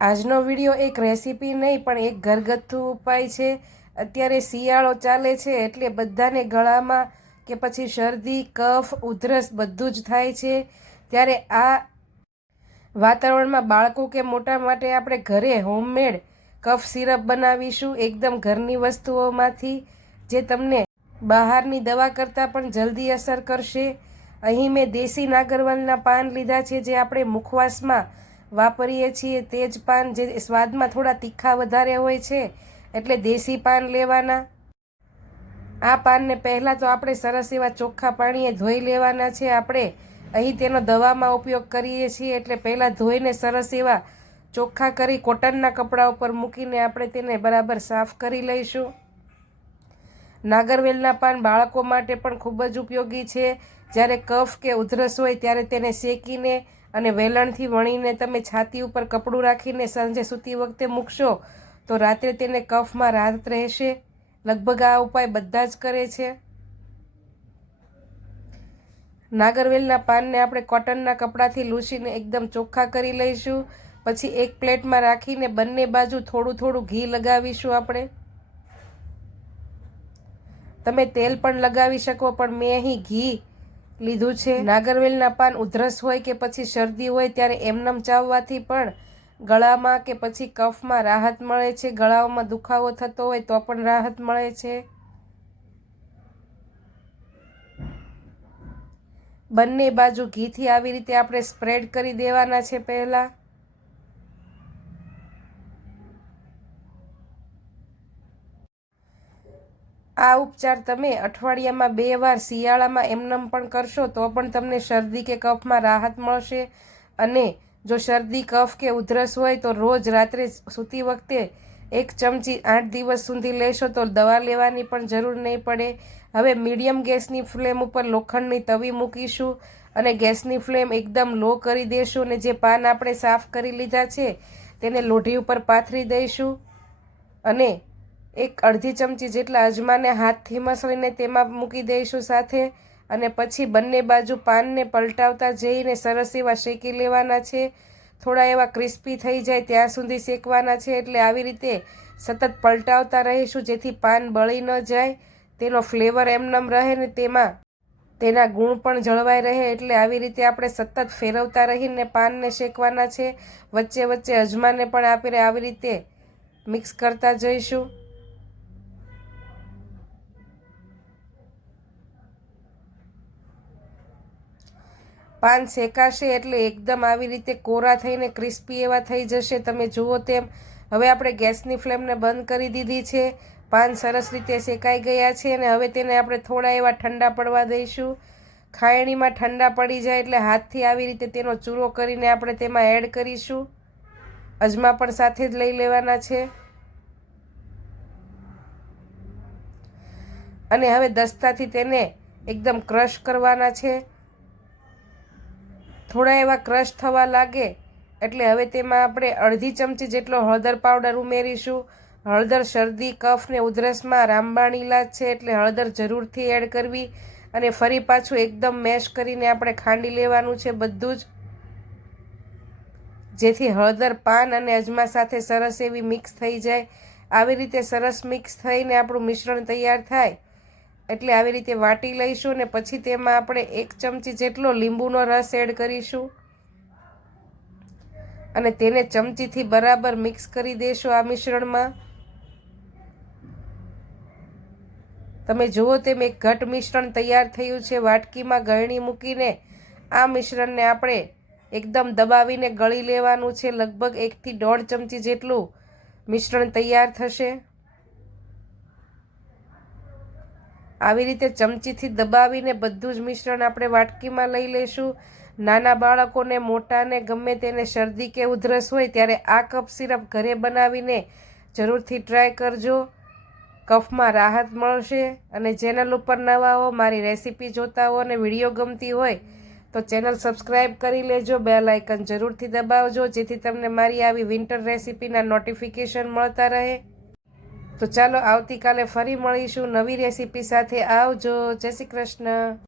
આજનો વિડીયો એક રેસીપી નહીં પણ એક ઘરગથ્થુ ઉપાય છે। અત્યારે શિયાળો ચાલે છે એટલે બધાને ગળામાં કે પછી શરદી કફ ઉધરસ બધું જ થાય છે। ત્યારે આ વાતાવરણમાં બાળકો કે મોટા માટે આપણે ઘરે હોમમેડ કફ સિરપ બનાવીશું એકદમ ઘરની વસ્તુઓમાંથી, જે તમને બહારની દવા કરતાં પણ જલ્દી અસર કરશે। અહીં મેં દેશી નાગરવેલના પાન લીધા છે, જે આપણે મુખવાસમાં વાપરીએ છીએ તે જ પાન, જે સ્વાદમાં થોડા તીખા વધારે હોય છે, એટલે દેશી પાન લેવાના। આ પાનને પહેલાં તો આપણે સરસ એવા ચોખ્ખા પાણીએ ધોઈ લેવાના છે। આપણે અહીં તેનો દવામાં ઉપયોગ કરીએ છીએ એટલે પહેલાં ધોઈને સરસ એવા ચોખ્ખા કરી કોટનના કપડા ઉપર મૂકીને આપણે તેને બરાબર સાફ કરી લઈશું। નાગરવેલના પાન બાળકો માટે પણ ખૂબ જ ઉપયોગી છે। જ્યારે કફ કે ઉધરસ હોય ત્યારે તેને શેકીને અને વેલણથી વણીને તમે છાતી ઉપર કપડું રાખીને સાંજે સૂતી વખતે મૂકશો તો રાત્રે તેને કફમાં રાહત રહેશે। લગભગ આ ઉપાય બધા જ કરે છે। નાગરવેલના પાનને આપણે કોટનના કપડાથી લૂછીને એકદમ ચોખ્ખા કરી લઈશું। પછી એક પ્લેટમાં રાખીને બંને બાજુ થોડું થોડું ઘી લગાવીશું આપણે। તમે તેલ પણ લગાવી શકો, પણ મેં અહીં ઘી લીધું છે। નાગરવેલના પાન ઉધરસ હોય કે પછી શરદી હોય ત્યારે એમનેમ ચાવવાથી પણ ગળામાં કે પછી કફમાં રાહત મળે છે। ગળામાં દુખાવો થતો હોય તો પણ રાહત મળે છે। બંને બાજુ ઘીથી આવી રીતે આપણે સ્પ્રેડ કરી દેવાના છે પહેલાં। આ ઉપચાર તમે અઠવાડિયામાં 2 વાર શિયાળામાં એમનેમ પણ કરશો તો પણ તમને શરદી કે કફમાં રાહત મળશે। અને જો શરદી કફ કે ઉધરસ હોય તો રોજ રાત્રે સૂતી વખતે 1 ચમચી 8 દિવસ સુધી લેશો તો દવા લેવાની પણ જરૂર નહીં પડે। હવે મીડિયમ ગેસની ફ્લેમ ઉપર લોખંડની તવી મૂકીશું અને ગેસની ફ્લેમ એકદમ લો કરી દેશું અને જે પાન આપણે સાફ કરી લીધા છે તેને લોઢી ઉપર પાથરી દઈશું અને અડધી ચમચી જેટલા અજમાને હાથથી મસળીને તેમાં મૂકી દઈશું સાથે। અને પછી બંને બાજુ પાનને પલટાવતા જઈને સરસ એવા શેકી લેવાના છે। થોડા એવા ક્રિસ્પી થઈ જાય ત્યાં સુધી શેકવાના છે, એટલે આવી રીતે સતત પલટાવતા રહીશું જેથી પાન બળી ન જાય, તેનો ફ્લેવર એમનેમ રહે ને તેના ગુણ પણ જળવાઈ રહે। એટલે આવી રીતે આપણે સતત ફેરવતા રહીને પાનને શેકવાના છે। વચ્ચે વચ્ચે અજમાને પણ આપણે આવી રીતે મિક્સ કરતા જઈશું। પાન શેકાશે એટલે એકદમ આવી રીતે કોરા થઈને ક્રિસ્પી એવા થઈ જશે, તમે જુઓ તેમ। હવે આપણે ગેસની ફ્લેમને બંધ કરી દીધી છે। પાન સરસ રીતે શેકાઈ ગયા છે અને હવે તેને આપણે થોડા એવા ઠંડા પડવા દઈશું। ખાયણીમાં ઠંડા પડી જાય એટલે હાથથી આવી રીતે તેનો ચૂરો કરીને આપણે તેમાં એડ કરીશું। અજમા પણ સાથે જ લઈ લેવાના છે અને હવે દસ્તાથી તેને એકદમ ક્રશ કરવાના છે। થોડા એવા ક્રશ થવા લાગે એટલે હવે તેમાં આપણે અડધી ચમચી જેટલો હળદર પાવડર ઉમેરીશું। હળદર શરદી કફ ને ઉધરસમાં રામબાણ ઈલાજ છે, એટલે હળદર જરૂરથી એડ કરવી અને ફરી પાછું એકદમ મેશ કરીને આપણે ખાંડી લેવાનું છે બધું જ, જેથી હળદર પાન અને અજમા સાથે સરસ એવી મિક્સ થઈ જાય। આવી રીતે સરસ મિક્સ થઈને આપણું મિશ્રણ તૈયાર થાય એટલે આવી રીતે વાટી લઈશું અને પછી તેમાં આપણે 1 ચમચી જેટલો લીંબુનો રસ એડ કરીશું અને તેને ચમચીથી બરાબર મિક્સ કરી દેશું આ મિશ્રણમાં। તમે જુઓ તેમ એક ઘટ મિશ્રણ તૈયાર થયું છે। વાટકીમાં ગળણી મૂકીને આ મિશ્રણને આપણે એકદમ દબાવીને ગળી લેવાનું છે। લગભગ 1 થી 1.5 ચમચી જેટલું મિશ્રણ તૈયાર થશે। આવી રીતે ચમચીથી દબાવીને બધું જ મિશ્રણ આપણે વાટકીમાં લઈ લઈશું। નાના બાળકોને મોટાને ગમે તેને શરદી કે ઉધરસ હોય ત્યારે આ કફ સિરપ ઘરે બનાવીને જરૂરથી ટ્રાય કરજો, કફમાં રાહત મળશે। અને ચેનલ ઉપર નવા હો, મારી રેસીપી જોતા હો અને વિડીયો ગમતી હોય તો ચેનલ સબસ્ક્રાઈબ કરી લેજો, બેલ આઇકન જરૂરથી દબાવજો જેથી તમને મારી આવી વિન્ટર રેસીપીના નોટિફિકેશન મળતા રહે। તો ચાલો આવતીકાલે ફરી મળીશું નવી રેસીપી સાથે। આવજો, જય શ્રી કૃષ્ણ।